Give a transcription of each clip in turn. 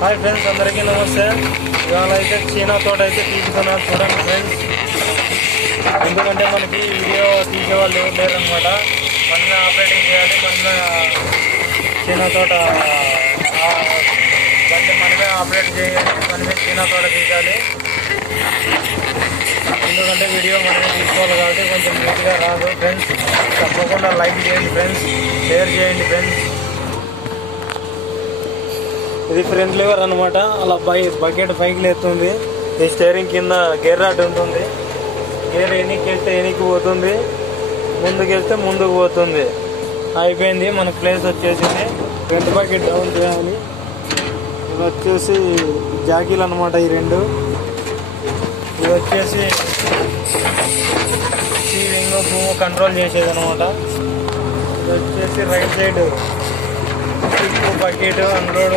Hi friends, అందరికీ నమస్తే. ఇవాళ అయితే చీనా తోట అయితే తీసుకున్నాను చూడండి ఫ్రెండ్స్. ఎందుకంటే మనకి వీడియో తీసేవాళ్ళు ఎవరు లేరనమాట. మనమే ఆపరేటింగ్ చేయాలి, మనమే చీనా తోట బండి మనమే ఆపరేట్ చేయాలి, మనమే చీనా తోట తీయాలి. ఎందుకంటే వీడియో మనమే తీసుకోవాలి కాబట్టి కొంచెం నీట్గా రాదు ఫ్రెండ్స్. తప్పకుండా లైక్ చేయండి ఫ్రెండ్స్, షేర్ చేయండి ఫ్రెండ్స్. ఇది ఫ్రంట్ లివర్ అనమాట. అలా బకెట్ పైకి లేస్తుంది. ఈ స్టీరింగ్ కింద గేర్ రాడ్ ఉంటుంది. గేర్ వెనక్కి పోతుంది, ముందుకెళ్తే ముందుకు పోతుంది. అయిపోయింది, మన ప్లేస్ వచ్చేసింది. ఫ్రంట్ బకెట్ డౌన్ చేయాలి. ఇవి వచ్చేసి జాకీలు అనమాట. ఈ రెండు ఇవి వచ్చేసి స్టీరింగ్ భూమి కంట్రోల్ చేసేది అనమాట. ఇది వచ్చేసి రైట్ సైడ్ బకెట్ అన్లోడ్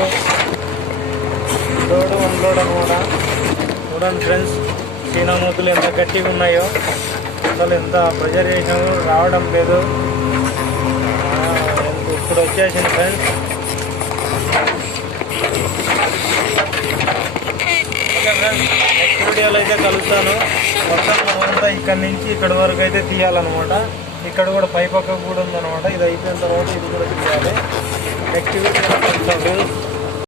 అనమాట. చూడండి ఫ్రెండ్స్, చీనా మూతులు ఎంత గట్టిగా ఉన్నాయో, అసలు ఎంత ప్రెజర్ చేసినా రావడం లేదు. ఇప్పుడు వచ్చేసింది ఫ్రెండ్స్. ఓకే ఫ్రెండ్స్, నెక్స్ట్ వీడియోలో అయితే కలుస్తాను. మొత్తం మనమంతా ఇక్కడి నుంచి ఇక్కడి వరకు అయితే తీయాలన్నమాట. ఇక్కడ కూడా పై పక్క కూడా ఉందన్నమాట. ఇది అయిపోయిన తర్వాత ఇది కూడా తీయాలి. నెక్స్ట్ వీడియోలో కలుస్తాం ఫ్రెండ్స్.